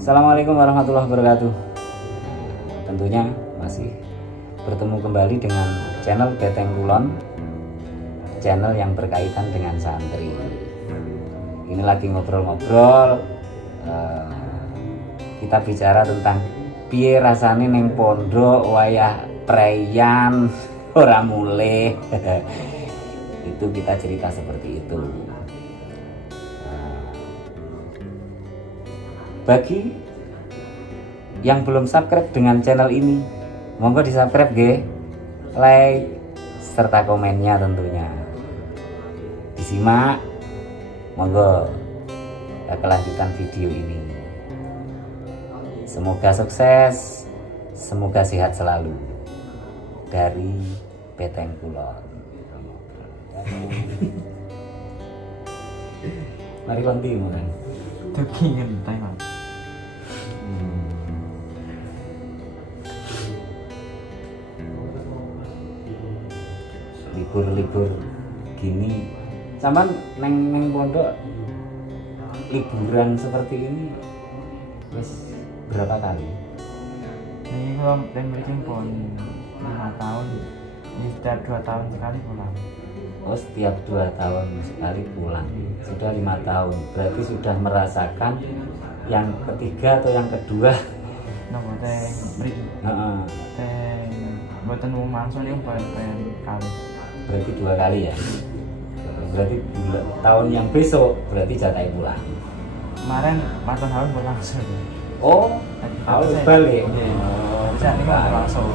Assalamualaikum warahmatullahi wabarakatuh. Tentunya masih bertemu kembali dengan channel Beteng Kulon, channel yang berkaitan dengan santri. Ini lagi ngobrol-ngobrol, kita bicara tentang piye rasane ning pondok wayah preyan ora mulih. Itu kita cerita seperti itu. Bagi yang belum subscribe dengan channel ini, monggo di subscribe ge, like serta komennya tentunya disimak. Monggo kelanjutan video ini. Semoga sukses, semoga sehat selalu dari Beteng Kulon. Mari konti mulai. Dagingin Taiwan. Libur-libur gini, sama neng pondok liburan seperti ini, wes berapa kali? Ini kalau dan berikan pun 5 tahun, ini setiap 2 tahun sekali pulang. Oh, setiap 2 tahun sekali pulang. Sudah 5 tahun, berarti sudah merasakan yang ketiga atau yang kedua? Nomor teng beri, teng buatan rumah langsung yang pengen kali. Berarti 2 kali ya. Berarti tahun yang besok berarti jatah pulang. Kemarin mata tahun pulang langsung. Oh, harus balik. Bisa ini nggak langsung.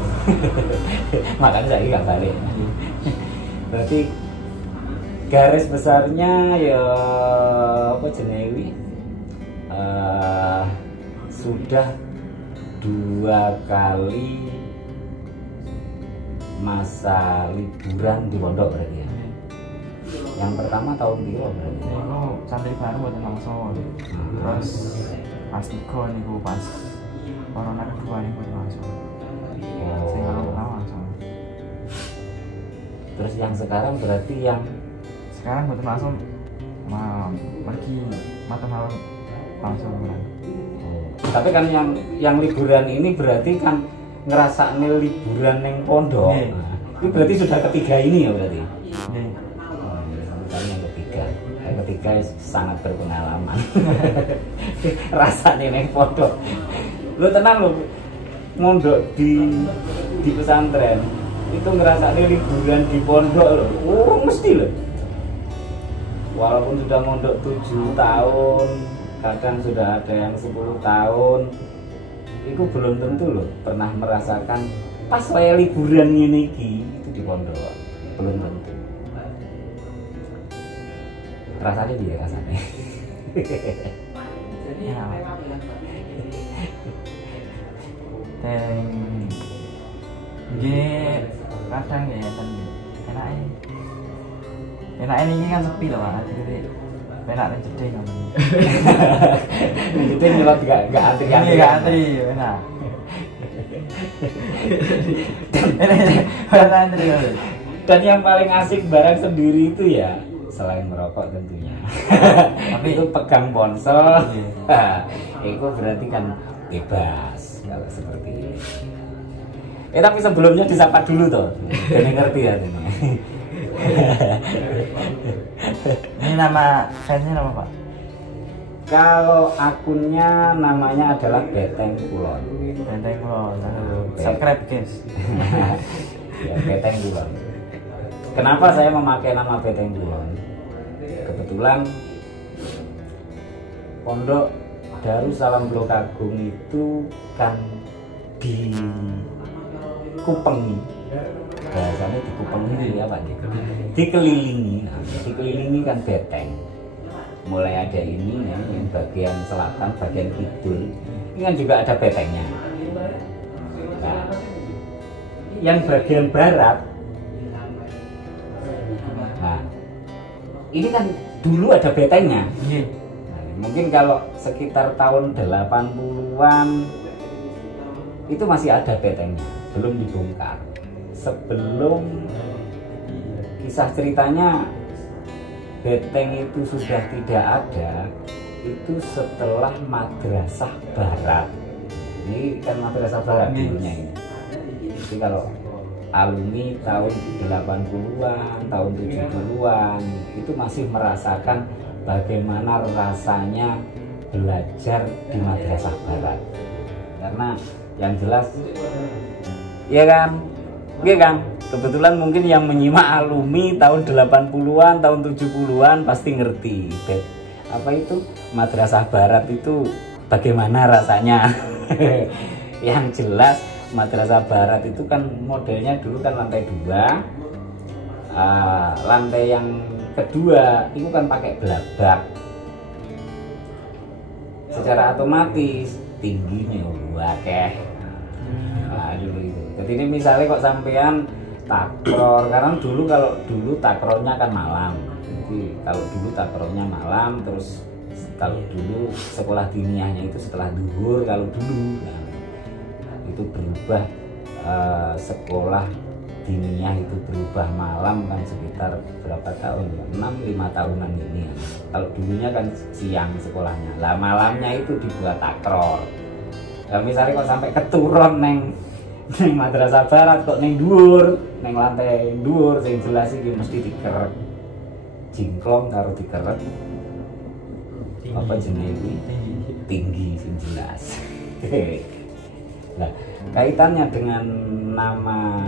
Makanya saya nggak balik. Berarti garis besarnya ya apa jenewi? Sudah 2 kali masa liburan di pondok berarti ya. Yang pertama tahun biru berarti. Ini santri baru buatan langsung. Terus pas 3 nih pas corona kedua nih buatan langsung. Saya kalau pertama langsung. Terus yang sekarang berarti yang sekarang buatan langsung pergi mata malam langsung pulang. Tapi kan yang liburan ini berarti kan ngerasa liburan neng pondok. Ini berarti sudah ketiga ini ya berarti. Yang ketiga sangat berpengalaman. Rasanya neng pondok. Lu tenang lu, mondok di pesantren itu ngerasa liburan di pondok lo. Oh mesti lo. Walaupun sudah mondok 7 tahun, kadang sudah ada yang 10 tahun, itu belum tentu loh pernah merasakan pas saya liburan ini itu di pondok, belum tentu. Rasanya dia rasanya. Ya. Teng gini kadang ya kan enaknya ini kan sepi loh Pak. Jadi enak dan jeding kan. Jeding kalau nggak antri enak. Enak antri. Dan yang paling asik barang sendiri itu ya selain merokok tentunya. Tapi itu pegang ponsel. Itu berarti kan bebas kalau seperti ini. Tapi sebelumnya disapa dulu toh. Jadi ngerti ya ini. Ini nama fansnya nama Pak? Kalau akunnya namanya adalah Beteng Kulon. Beteng Kulon. Subscribe guys. Ya, Beteng Kulon. Kenapa saya memakai nama Beteng Kulon? Kebetulan Pondok Darussalam Blok Agung itu kan di Kupengi. Bahasanya di Kupengi itu apa nih? Dikelilingi kan beteng. Mulai ada ini ya, yang bagian selatan, bagian kidul. Ini kan juga ada betengnya. Nah, yang bagian barat, nah ini kan dulu ada betengnya. Nah, mungkin kalau sekitar tahun 80-an itu masih ada betengnya, belum dibongkar. Sebelum kisah ceritanya beteng itu sudah tidak ada, itu setelah Madrasah Barat. Ini kan Madrasah Barat dulunya ini. Jadi kalau alumni tahun 80-an, tahun 70-an itu masih merasakan bagaimana rasanya belajar di Madrasah Barat. Karena yang jelas, ya kan, oke kan, kebetulan mungkin yang menyimak alumni tahun 80-an, tahun 70-an pasti ngerti apa itu Madrasah Barat itu bagaimana rasanya. Yang jelas Madrasah Barat itu kan modelnya dulu kan lantai 2, lantai yang kedua itu kan pakai belabak, secara otomatis tingginya wakeh. Nah, dulu itu. Jadi ini misalnya kok sampean takror, karena kalau dulu takrornya kan malam. Jadi kalau dulu takrornya malam, terus kalau dulu sekolah diniyahnya itu setelah duhur kalau dulu. Nah, itu berubah, sekolah diniyah itu berubah malam kan sekitar berapa tahun, 6-5 tahunan ini ya. Kalau dulunya kan siang sekolahnya, lah malamnya itu dibuat takror. Nah, misalnya kok sampai keturun neng Madrasah Barat kok neng dhuwur, neng lantai dhuwur, sing jelas iki mesti dikerek jingklong karo dikerek apa jenenge iki tinggi sing jelas. Nah, kaitannya dengan nama,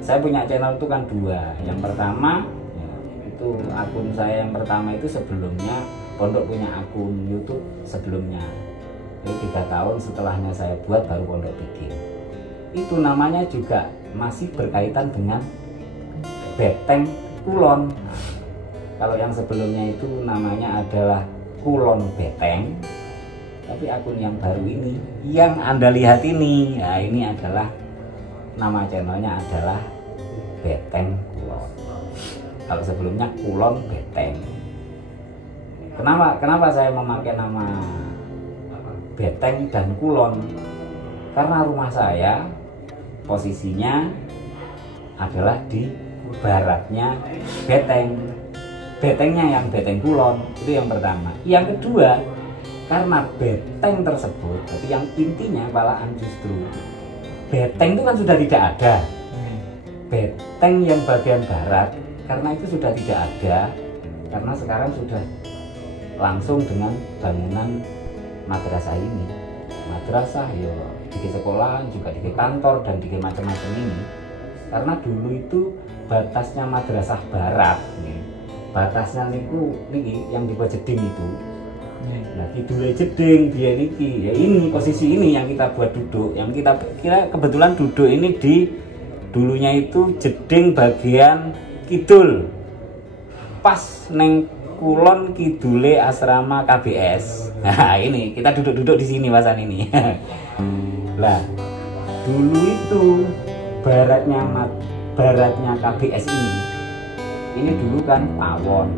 saya punya channel itu kan 2. Yang pertama ya, itu akun saya yang pertama itu sebelumnya Pondok punya akun YouTube sebelumnya. Jadi 3 tahun setelahnya saya buat baru Pondok bikin. Itu namanya juga masih berkaitan dengan Beteng Kulon. Nah, kalau yang sebelumnya itu namanya adalah Kulon Beteng. Tapi akun yang baru ini, yang Anda lihat ini, ya ini adalah nama channelnya adalah Beteng Kulon. Kalau sebelumnya Kulon Beteng. Kenapa saya memakai nama Beteng dan Kulon? Karena rumah saya posisinya adalah di baratnya Beteng. Betengnya yang Beteng Kulon, itu yang pertama. Yang kedua, karena beteng tersebut, jadi yang intinya malahan justru beteng itu kan sudah tidak ada. Beteng yang bagian barat karena itu sudah tidak ada, karena sekarang sudah langsung dengan bangunan madrasah ini. Madrasah ya di sekolah juga di kantor dan di macam-macam ini. Karena dulu itu batasnya Madrasah Barat nih. Batasnya niku niki yang dibuat jeding itu. Nah, kidule jeding dia niki. Ya ini posisi ini yang kita buat duduk. Yang kita kira kebetulan duduk ini di dulunya itu jeding bagian kidul. Pas neng kulon kidule asrama KBS. Nah, ini kita duduk-duduk di sini pasan ini. Lah, dulu itu baratnya KBS ini dulu kan pawon.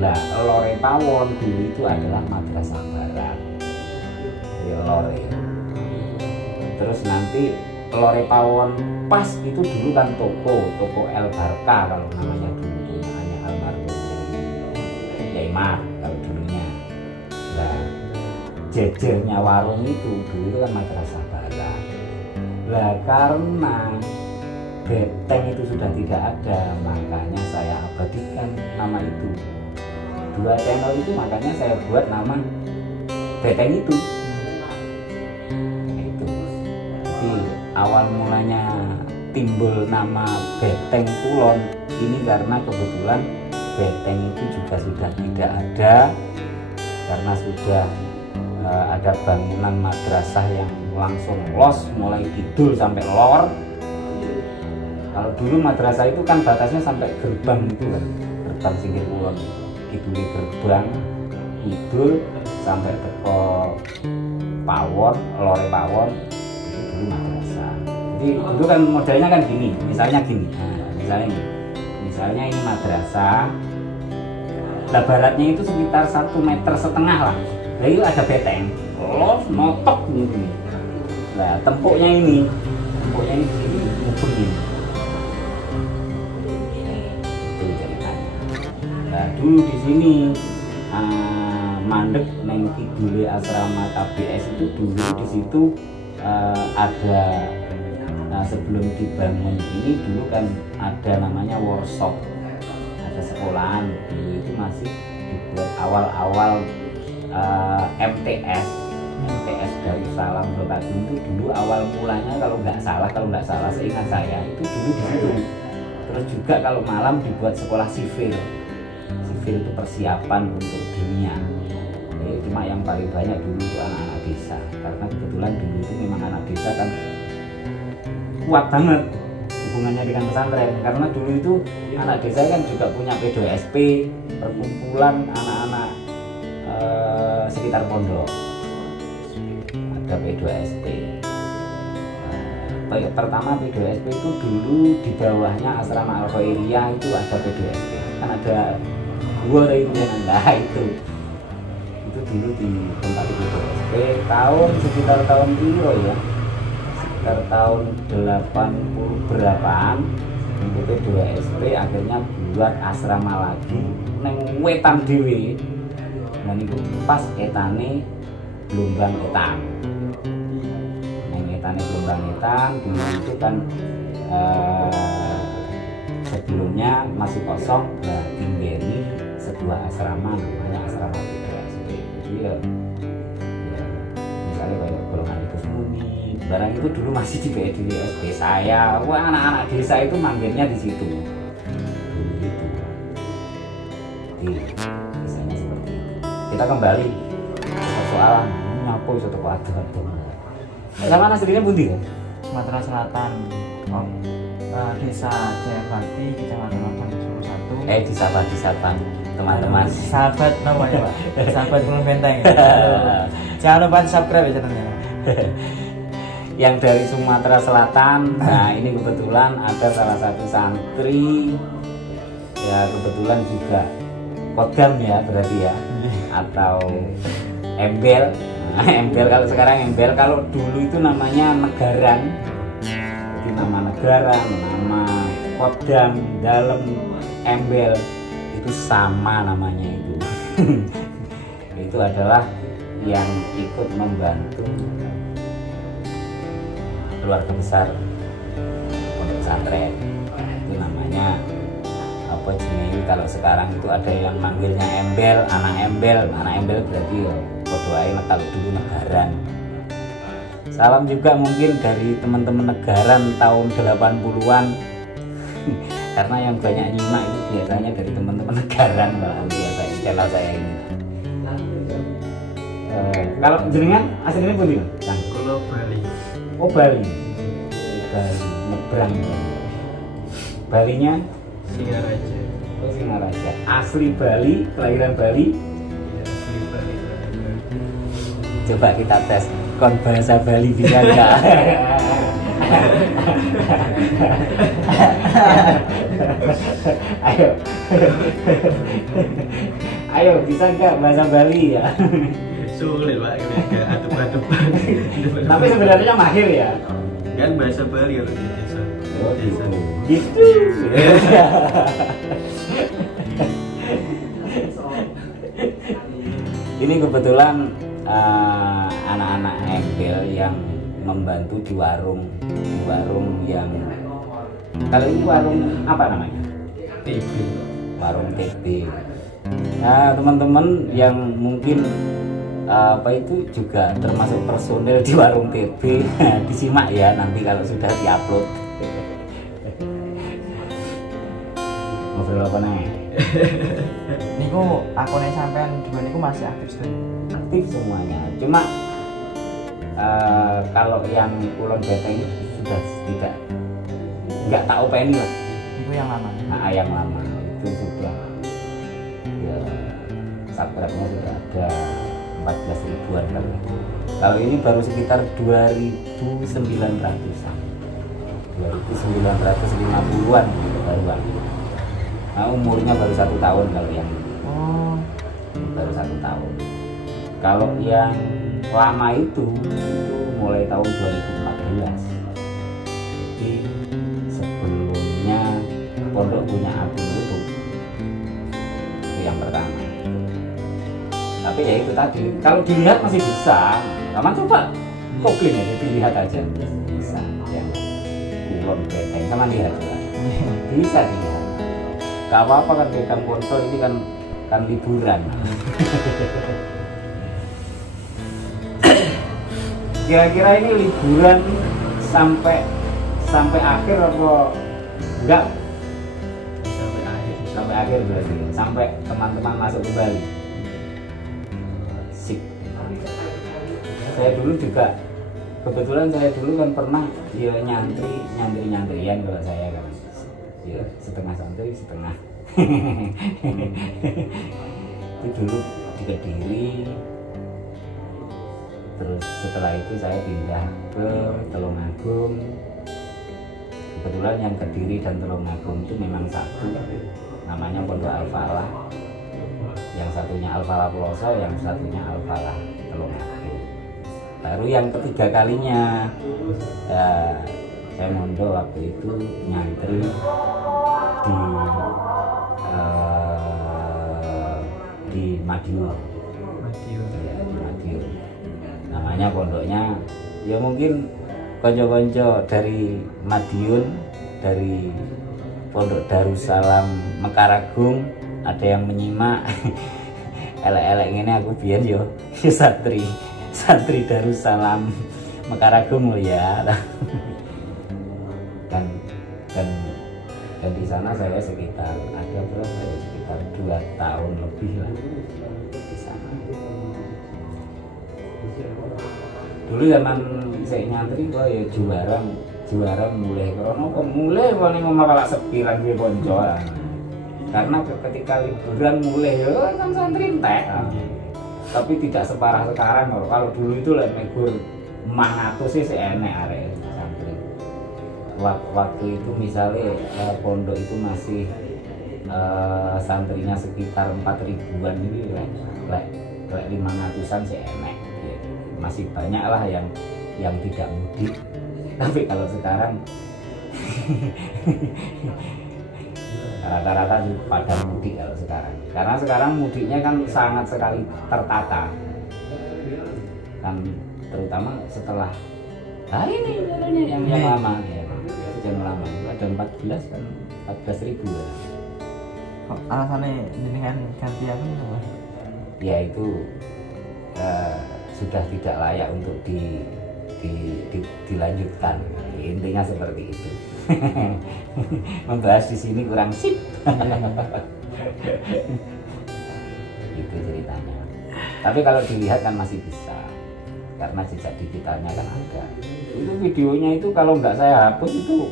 Lah, lore pawon dulu itu adalah Madrasah Barat. Ya, lore. Terus nanti lore pawon pas itu dulu kan toko El Barka kalau namanya dulu, namanya almarhum Yai Mar kalau dulunya. Lah, jejernya warung itu dulu kan Madrasah Barat. Lah, karena beteng itu sudah tidak ada, makanya saya abadikan nama itu. 2 channel itu makanya saya buat nama beteng itu. Itu. Jadi awal mulanya timbul nama Beteng Kulon ini karena kebetulan beteng itu juga sudah tidak ada, karena sudah ada bangunan madrasah yang langsung los mulai kidul sampai lor. Kalau dulu madrasah itu kan batasnya sampai gerbang itu kan, gerbang Singgir Kulon, kidul gerbang, kidul sampai teko pawon, lore pawon, itu dulu madrasah. Jadi dulu kan modelnya kan gini, misalnya gini, nah, misalnya ini madrasah, lah baratnya itu sekitar 1,5 meter lah. Nah itu ada beteng, los notok gitu. Nah tempuknya ini di sini mubeng ini. Dulu di sini mandek neng kidule asrama KBS itu dulu di situ ada sebelum dibangun ini dulu kan ada namanya workshop, ada sekolahan dulu itu masih dibuat awal-awal MTS Darussalam Rotagung itu dulu awal mulanya kalau nggak salah seingat saya itu dulu di situ. Terus juga kalau malam dibuat sekolah sivil itu persiapan untuk dunia. Cuma yang paling banyak dulu itu anak-anak desa, karena kebetulan dulu itu memang anak desa kan kuat banget hubungannya dengan pesantren, karena dulu itu anak desa kan juga punya P2SP, perkumpulan anak-anak sekitar pondok, ada P2SP. Pertama P2SP itu dulu di bawahnya asrama Al-Khairiyah itu ada P2SP, kan ada dua itu yang itu dulu di tempat P2SP sekitar tahun piro ya, sekitar tahun 80 berapaan untuk P2SP akhirnya buat asrama lagi neng wetan dewe, dan itu pas etane gelombang etan, neng etane gelombang etan dulu itu kan sebelumnya masih kosong, nah timbeni sebuah asrama namanya asrama P2SP. Jadi ya misalnya kayak golongan Ibu Muni barang itu dulu masih di PDSP saya, wah anak-anak desa itu manggilnya di situ dulu itu. Jadi misalnya seperti itu. Kita kembali ke persoalan nyapo iso teko adu-adu. Sama aslinya pundi kan? Sumatera Selatan. Desa Jayabakti, Kecamatan Lambang, Solo 1. Disapa teman-teman. Sahabat namanya Pak. Sahabat Gunung Benteng. Jangan lupa subscribe ya channelnya. Yang dari Sumatera Selatan. Nah ini kebetulan ada salah satu santri ya, kebetulan juga kodam ya berarti ya, atau embel. Nah, embel kalau sekarang embel, kalau dulu itu namanya negaran. Jadi nama negara, nama kodam, dalam embel itu sama namanya itu. Itu adalah yang ikut membantu keluarga besar pondok pesantren. Itu namanya apa jenis, kalau sekarang itu ada yang manggilnya embel, anak embel berarti ya berdoain kalau dulu negaran. Salam juga mungkin dari teman-teman negaran tahun 80-an. Karena yang banyak nyimak itu biasanya dari teman-teman negaran biasa channel saya ini. Kalau jenengan aslinya pundi? Kulo Bali. Oh Bali. Nyebrang. Balinya Singaraja. Oh Singaraja. Asli Bali, kelahiran Bali. Iya, asli Bali. Coba kita tes kon bahasa Bali bisa enggak? Ayo bisa enggak bahasa Bali ya? Sulit Pak, kayak adep-adep. Tapi sebenarnya mahir ya. Kan bahasa Bali kalau di desa. Oh, Desa. gitu. Ini kebetulan anak-anak embel yang membantu di warung yang, kalau ini warung apa namanya? TB. Warung TB. Nah teman-teman yang mungkin apa itu juga termasuk personel di warung TB, disimak ya nanti kalau sudah diupload. Ngobrol apa nih? Niku akunnya sampean dua niku masih aktif sudah? Aktif semuanya, cuma kalau yang Kulon Beteng itu sudah nggak tak openi lah. Itu yang lama. Nah, yang lama itu sudah ya subscribe-nya sudah ada 14 ribuan kali. Kalau ini baru sekitar 2.900-an, 2.950-an gitu baruan. Nah, umurnya baru 1 tahun kalau yang ini. Baru 1 tahun. Kalau yang lama itu mulai tahun 2014. Jadi sebelumnya pondok punya akun YouTube. Itu yang pertama. Tapi ya itu tadi, kalau dilihat masih bisa. Kamu coba googling ya, dilihat aja bisa ya. Ulon beteng sama lihat juga bisa dilihat. Gak apa-apa kan pegang konsol ini kan liburan. Kira-kira ini liburan sampai akhir atau enggak? Sampai akhir berarti. Sampai teman-teman masuk ke Bali. Sip. Saya dulu juga kebetulan saya dulu kan pernah ya nyantri-nyantrian kalau saya kan. Ya, setengah santri, setengah. Itu dulu di Kediri. Terus setelah itu saya pindah ke Tulungagung. Kebetulan yang Kediri dan Tulungagung itu memang satu, namanya Pondok Al-Falah. Yang satunya Al-Falah Peloso, yang satunya Al-Falah Tulungagung. Baru yang ketiga kalinya ya, saya mondok waktu itu nyantri di Madiun. Ya, di Madiun. Namanya pondoknya ya mungkin konco-konco dari Madiun, dari Pondok Darussalam Mekaragung ada yang menyimak. Elek-elek ini aku biar yo santri Darussalam Mekaragung loh ya. Dan di sana saya sekitar ada berapa ya, sekitar 2 tahun lebih lah di sana. Dulu zaman saya nyantri kok ya juara mulai krono kok mulai wani malah sepiran gue koncoan. Karena ketika liburan mulai ya kan santri entek. Tapi tidak separah sekarang. Kalau dulu itu lah megur mangatus sih enek arek santri. Waktu itu misalnya pondok itu masih santrinya sekitar 4.000-an ini lek 500-an sih enek. Masih banyak lah yang tidak mudik. Tapi kalau sekarang rata-rata pada mudik kalau sekarang. Karena sekarang mudiknya kan sangat sekali tertata. Kan terutama setelah ini jalannya yang lama ya. Yang lama itu ada 14 kan 14.000 ya. Alasannya dengan ganti apa? Ya itu sudah tidak layak untuk dilanjutkan. Intinya seperti itu. Membahas di sini kurang sip. Itu ceritanya. Tapi kalau dilihat kan masih bisa, karena jejak digitalnya kan ada. Itu videonya itu kalau nggak saya hapus itu,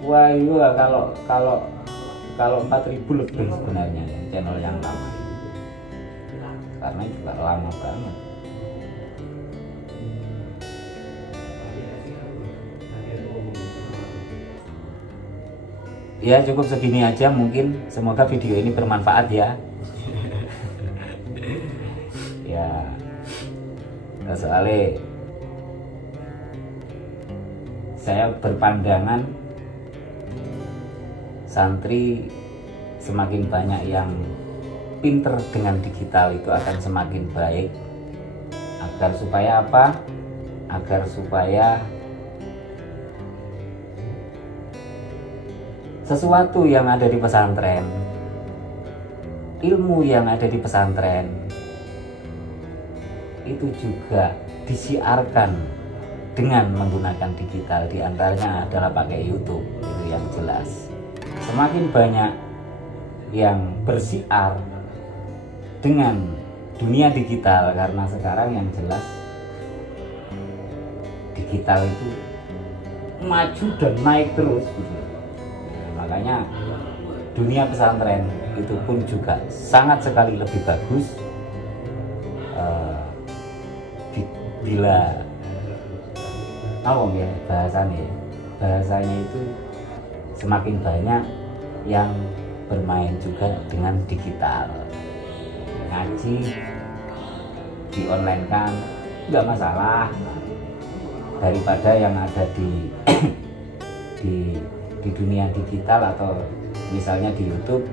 wah itu kalau 4.000 lebih sebenarnya channel yang lama. Karena juga lama banget. Ya cukup segini aja mungkin, semoga video ini bermanfaat ya. Ya soalnya saya berpandangan santri semakin banyak yang pinter dengan digital itu akan semakin baik. Agar supaya apa? Agar supaya sesuatu yang ada di pesantren, ilmu yang ada di pesantren itu juga disiarkan dengan menggunakan digital. Di antaranya adalah pakai YouTube, itu yang jelas. Semakin banyak yang bersiar dengan dunia digital, karena sekarang yang jelas digital itu maju dan naik terus gitu. Makanya dunia pesantren itu pun juga sangat sekali lebih bagus bila ya bahasanya itu semakin banyak yang bermain juga dengan digital. Ngaji di online kan nggak masalah, daripada yang ada di dunia digital atau misalnya di YouTube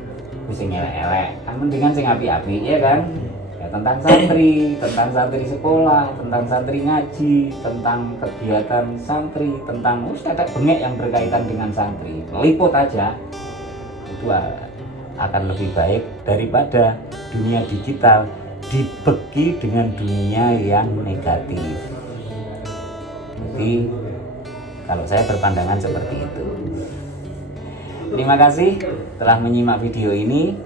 sing elek-elek kan, mendingan sing api-api ya kan. Ya, tentang santri sekolah, tentang santri ngaji, tentang kegiatan santri, tentang tetek bengek yang berkaitan dengan santri. Liput aja itu akan lebih baik daripada dunia digital dibeki dengan dunia yang negatif. Jadi kalau saya berpandangan seperti itu. Terima kasih telah menyimak video ini.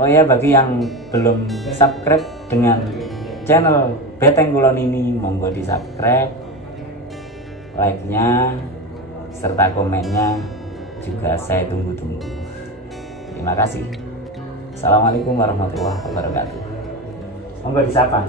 Oh ya, bagi yang belum subscribe dengan channel Beteng Kulon ini, monggo di subscribe, like-nya serta komennya juga saya tunggu-tunggu. Terima kasih. Assalamualaikum warahmatullahi wabarakatuh. Monggo disapa.